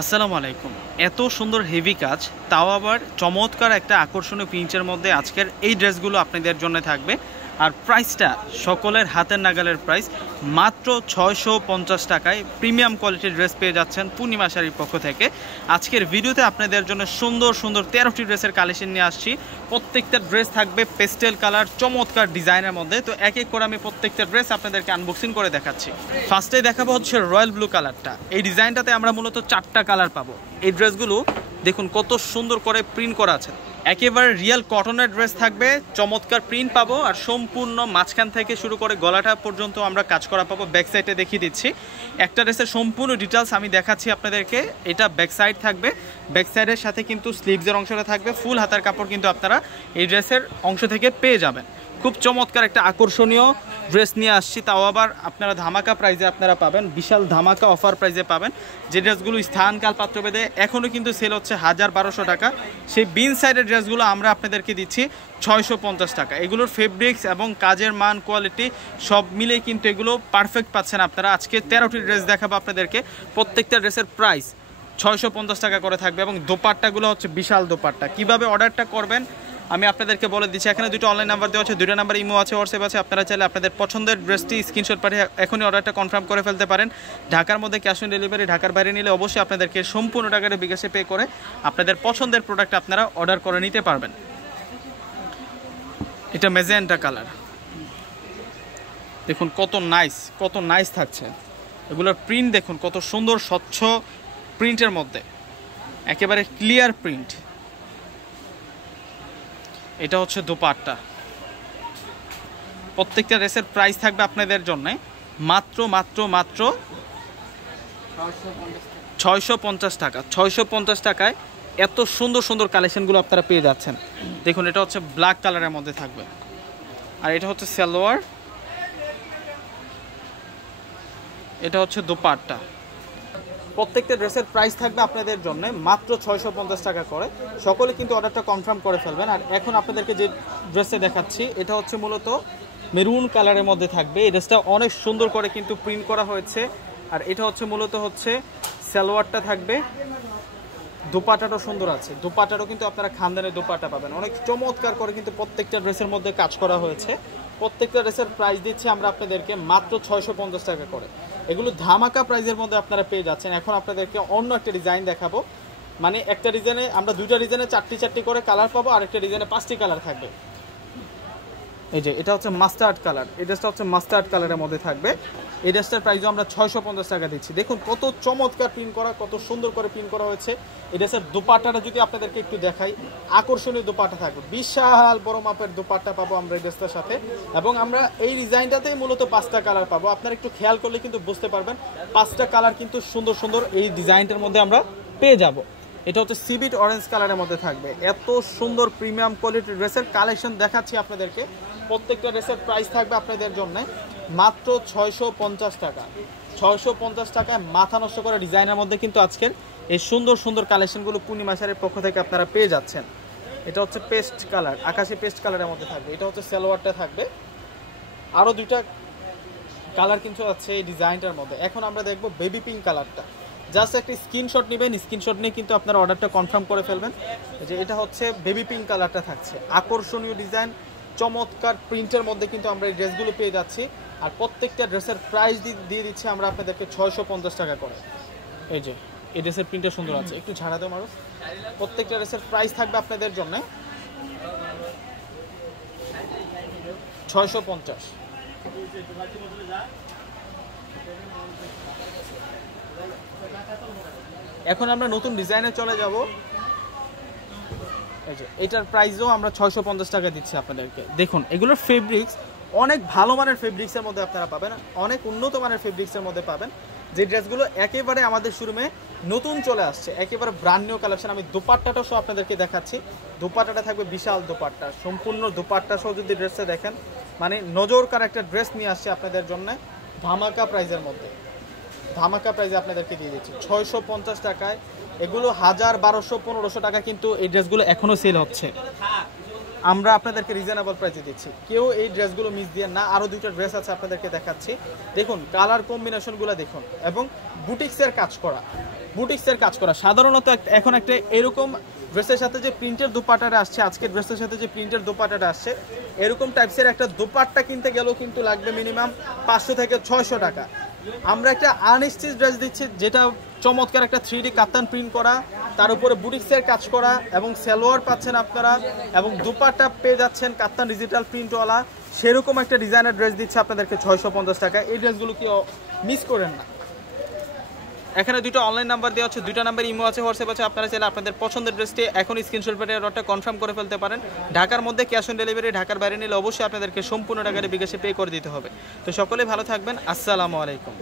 আসসালামু আলাইকুম। এত সুন্দর হেভি কাজ, তাও আবার চমৎকার একটা আকর্ষণীয় প্রিন্টের মধ্যে আজকের এই ড্রেসগুলো আপনাদের জন্য থাকবে। আর প্রাইসটা সকলের হাতের নাগালের প্রাইস, মাত্র 650 টাকায় প্রিমিয়াম কোয়ালিটির ড্রেস পেয়ে যাচ্ছেন পূর্ণিমা শাড়ির পক্ষ থেকে। আজকের ভিডিওতে আপনাদের জন্য সুন্দর সুন্দর 13টি ড্রেসের কালেকশন নিয়ে আসছি। প্রত্যেকটা ড্রেস থাকবে পেস্টেল কালার চমৎকার ডিজাইনের মধ্যে। তো এক এক করে আমি প্রত্যেকটা ড্রেস আপনাদেরকে আনবক্সিং করে দেখাচ্ছি। ফার্স্টে দেখাবো হচ্ছে রয়্যাল ব্লু কালারটা। এই ডিজাইনটাতে আমরা মূলত 4টা কালার পাবো। এই ড্রেসগুলো দেখুন কত সুন্দর করে প্রিন্ট করা আছে, একেবারে রিয়েল কটনের ড্রেস থাকবে, চমৎকার প্রিন্ট পাবো। আর সম্পূর্ণ মাঝখান থেকে শুরু করে গলাটা পর্যন্ত আমরা কাজ করা পাবো। ব্যাক সাইডে দেখিয়ে দিচ্ছি একটা ড্রেসের সম্পূর্ণ ডিটেলস আমি দেখাচ্ছি আপনাদেরকে। এটা ব্যাক সাইড থাকবে, ব্যাক সাইডের সাথে কিন্তু স্লিভসের অংশটা থাকবে, ফুল হাতার কাপড় কিন্তু আপনারা এই ড্রেসের অংশ থেকে পেয়ে যাবেন। খুব চমৎকার একটা আকর্ষণীয় ড্রেস নিয়ে আসছি, তাও আবার আপনারা ধামাকা প্রাইজে আপনারা পাবেন, বিশাল ধামাকা অফার প্রাইজে পাবেন। যে ড্রেসগুলো স্থানকাল পাত্রভেদে এখনও কিন্তু সেল হচ্ছে 1200 টাকা, সেই বিন সাইডের ড্রেসগুলো আমরা আপনাদেরকে দিচ্ছি 650 টাকা। এগুলোর ফেব্রিক্স এবং কাজের মান কোয়ালিটি সব মিলেই কিন্তু এগুলো পারফেক্ট পাচ্ছেন আপনারা। আজকে 13টি ড্রেস দেখাবো আপনাদেরকে, প্রত্যেকটা ড্রেসের প্রাইস 650 টাকা করে থাকবে। এবং দোপাট্টাগুলো হচ্ছে বিশাল দোপাট্টা। কীভাবে অর্ডারটা করবেন আমি আপনাদেরকে বলে দিচ্ছি। এখানে দুটো অনলাইন নাম্বার দেওয়া আছে, দুটো নাম্বার ইমো আছে, হোয়াটসঅ্যাপ আছে। আপনারা চাইলে আপনাদের পছন্দের ড্রেসটি স্ক্রিনশট পাঠিয়ে এখনই অর্ডারটা কনফার্ম করে ফেলতে পারেন। ঢাকার মধ্যে ক্যাশ অন ডেলিভারি, ঢাকার বাইরে নিলে অবশ্যই আপনাদেরকে সম্পূর্ণ টাকাটা বিকাশে পে করে আপনাদের পছন্দের প্রোডাক্ট আপনারা অর্ডার করে নিতে পারবেন। এটা ম্যাজেন্টা কালার, দেখুন কত নাইস থাকছে। এগুলোর প্রিন্ট দেখুন কত সুন্দর, স্বচ্ছ প্রিন্টের মধ্যে একেবারে ক্লিয়ার প্রিন্ট। এটা হচ্ছে দোপাট্টা। প্রত্যেকটা ড্রেসের প্রাইস থাকবে আপনাদের জন্য মাত্র 650 টাকা। 650 টাকায় এত সুন্দর সুন্দর কালেকশনগুলো আপনারা পেয়ে যাচ্ছেন। দেখুন এটা হচ্ছে ব্ল্যাক কালারের মধ্যে থাকবে, আর এটা হচ্ছে সালোয়ার, এটা হচ্ছে দোপাট্টা। প্রত্যেকটা ড্রেসের প্রাইস থাকবে আপনাদের জন্য মাত্র 650 টাকা করে। সকলে কিন্তু অর্ডারটা কনফার্ম করে ফেলবেন। আর এখন আপনাদেরকে যে ড্রেসে দেখাচ্ছি এটা হচ্ছে মূলত মেরুন কালারের মধ্যে থাকবে। এই ড্রেসটা অনেক সুন্দর করে কিন্তু প্রিন্ট করা হয়েছে। আর এটা হচ্ছে মূলত হচ্ছে সালোয়ারটা থাকবে, দোপাট্টাটাও সুন্দর আছে। দোপাট্টাটাও কিন্তু আপনারা খানদানের দোপাট্টা পাবেন, অনেক চমৎকার করে কিন্তু প্রত্যেকটা ড্রেসের মধ্যে কাজ করা হয়েছে। প্রত্যেকটা ড্রেসের প্রাইস দিচ্ছি আমরা আপনাদেরকে মাত্র 650 টাকা করে। এগুলো ধামাকা প্রাইজের মধ্যে আপনারা পেয়ে যাচ্ছেন। এখন আপনাদেরকে অন্য একটা ডিজাইন দেখাবো, মানে একটা ডিজাইনে আমরা দুটো ডিজাইনে 4টি করে কালার পাবো, আর একটা ডিজাইনে 5টি কালার থাকবে। এই যে এটা হচ্ছে মাস্টার্ড কালার, এই ড্রেসটা হচ্ছে মাস্টার্ড কালারের মধ্যে থাকবে। এই ড্রেসটার প্রাইসও আমরা 650 টাকা দিচ্ছি। দেখুন কত চমৎকার প্রিন্ট করা, কত সুন্দর করে প্রিন্ট করা হয়েছে। এই ড্রেসের দোপাট্টাটা যদি আপনাদেরকে একটু দেখাই, আকর্ষণীয় দোপাট্টা থাকবে, বিশাল বড় মাপের দোপাট্টা পাবো আমরা এই ড্রেসটার সাথে। এবং আমরা এই ডিজাইনটাতেই মূলত 5টা কালার পাবো। আপনারা একটু খেয়াল করলে কিন্তু বুঝতে পারবেন 5টা কালার কিন্তু সুন্দর সুন্দর এই ডিজাইনটার মধ্যে আমরা পেয়ে যাব। এটা হচ্ছে সিবিট অরেঞ্জ কালারের মধ্যে থাকবে। এত সুন্দর প্রিমিয়াম কোয়ালিটির ড্রেসের কালেকশন দেখাচ্ছি আপনাদেরকে। প্রত্যেকটা ড্রেসের প্রাইস থাকবে আপনাদের জন্য মাত্র 650 টাকা। 650 টাকায় মাথা নষ্ট করা ডিজাইনের মধ্যে কিন্তু আজকের এই সুন্দর সুন্দর কালেকশনগুলো পূর্ণিমা শাড়ির পক্ষ থেকে আপনারা পেয়ে যাচ্ছেন। এটা হচ্ছে পেস্ট কালার, আকাশি পেস্ট কালারের মধ্যে থাকবে। এটা হচ্ছে সালোয়ারটা থাকবে, আরও দুইটা কালার কিন্তু আছে এই ডিজাইনটার মধ্যে। এখন আমরা দেখবো বেবি পিঙ্ক কালারটা। জাস্ট একটা স্ক্রিনশট নেবেন, স্ক্রিনশট নিয়ে কিন্তু আপনারা অর্ডারটা কনফার্ম করে ফেলবেন। যে এটা হচ্ছে বেবি পিঙ্ক কালারটা থাকছে, আকর্ষণীয় ডিজাইন, চমৎকার প্রিন্টের মধ্যে কিন্তু আমরা এই ড্রেসগুলো পেয়ে যাচ্ছি। আর প্রত্যেকটা ড্রেসের প্রাইস দিয়ে দিচ্ছি আমরা আপনাদেরকে 650 টাকা করে। এই যে এই ড্রেসের প্রিন্টটা সুন্দর আছে, একটু ঝাড়া দেও মানুষ। প্রত্যেকটা ড্রেসের প্রাইস থাকবে আপনাদের জন্য 650। এখন আমরা নতুন ডিজাইনে চলে যাব। এই যে এটার প্রাইসও আমরা 650 টাকা দিচ্ছি আপনাদেরকে। দেখুন এগুলোর ফেব্রিক্স অনেক ভালো মানের ফেব্রিক্সের মধ্যে আপনারা পাবেন, অনেক উন্নত মানের ফেব্রিক্সের মধ্যে পাবেন। যে ড্রেসগুলো একেবারে আমাদের শোরুমে নতুন চলে আসছে, একেবারে ব্র্যান্ড নিউ কালেকশন। আমি দোপাট্টাটা সহ আপনাদেরকে দেখাচ্ছি। দোপাট্টাটা থাকবে বিশাল দোপাট্টা, সম্পূর্ণ দোপাট্টা সহ যদি ড্রেসটা দেখেন, মানে নজর কাড়া একটা ড্রেস নিয়ে আসছে আপনাদের জন্য ধামাকা প্রাইজের মধ্যে। ধামাকা প্রাইজে আপনাদেরকে দিয়ে দিচ্ছি 650 টাকায়। এগুলো 1000, 1200, 1500 টাকা কিন্তু এই ড্রেসগুলো এখনও সেল হচ্ছে। আমরা আপনাদেরকে রিজনেবল প্রাইসে দিচ্ছি, কেউ এই ড্রেসগুলো মিস দিয়ে না। আরও দুইটা ড্রেস আছে আপনাদেরকে দেখাচ্ছি। দেখুন কালার কম্বিনেশনগুলো দেখুন, এবং বুটিক্সের কাজ করা বুটিক্সের কাজ করা। সাধারণত এখন একটা এরকম ড্রেসের সাথে যে প্রিন্টের দোপাট্টাটা আসছে, আজকের ড্রেসের সাথে যে প্রিন্টের দোপাট্টাটা আসছে, এরকম টাইপসের একটা দোপাট্টা কিনতে গেলেও কিন্তু লাগবে মিনিমাম 500 থেকে 600 টাকা। আমরা একটা আনস্টিচ ড্রেস দিচ্ছি, যেটা চমৎকার একটা 3D কাতান প্রিন্ট করা, তার উপরে বুটিক্সের কাজ করা, এবং সালোয়ার পাচ্ছেন আপনারা, এবং দোপাট্টা পেয়ে যাচ্ছেন কাতান ডিজিটাল প্রিন্টওয়ালা। সেরকম একটা ডিজাইনার ড্রেস দিচ্ছে আপনাদেরকে 650 টাকা। এই ড্রেসগুলো কি মিস করেন না। এখানে দুটো অনলাইন নাম্বার দেওয়া হচ্ছে, দুটো নাম্বার ইমো আছে, হোয়াটসঅ্যাপ আছে। আপনারা চাইলে আপনাদের পছন্দের ড্রেসটি এখন স্ক্রিনশট পেয়ে অর্ডারটা কনফার্ম করে ফেলতে পারেন। ঢাকার মধ্যে ক্যাশ অন ডেলিভারি, ঢাকার বাইরে নিলে অবশ্যই আপনাদেরকে সম্পূর্ণ টাকাটা বিকাশে পে করে দিতে হবে। তো সকলেই ভালো থাকবেন। আসসালামু আলাইকুম।